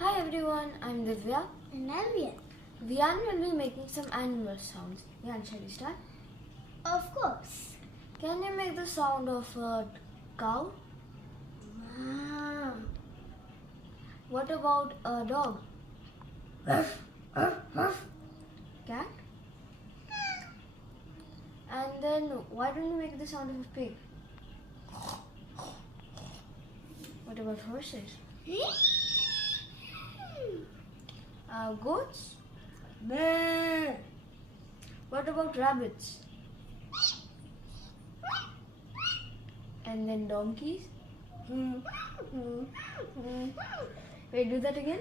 Hi everyone, I'm Divya. And I'm Vian. Vian will be making some animal sounds. Vian, shall we start? Of course. Can you make the sound of a cow? Wow. What about a dog? Cat? And then why don't you make the sound of a pig? What about horses? Goats? Brr. What about rabbits? And then donkeys? Wait, do that again?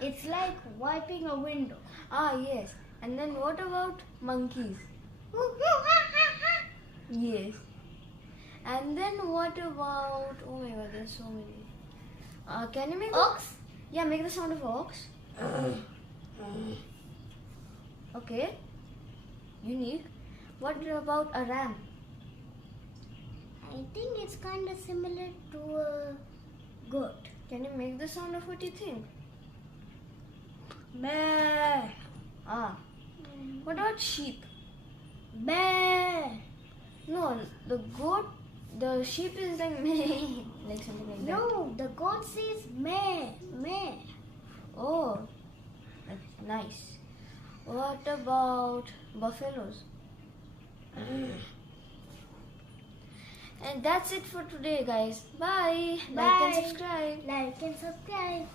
It's like wiping a window. Ah, yes. And then what about monkeys? Yes. And then what about... Oh my god, there's so many. Can you make... Ox? Yeah, make the sound of ox. Okay. Unique. What about a ram? I think it's kind of similar to a goat. Can you make the sound of what you think? Brr. Ah. What about sheep? Brr. No, the goat... The sheep is like meh. Like something like that. No, the goat says meh, meh. Oh, that's nice. What about buffaloes? And that's it for today, guys. Bye. Like and Bye. subscribe. Like and subscribe.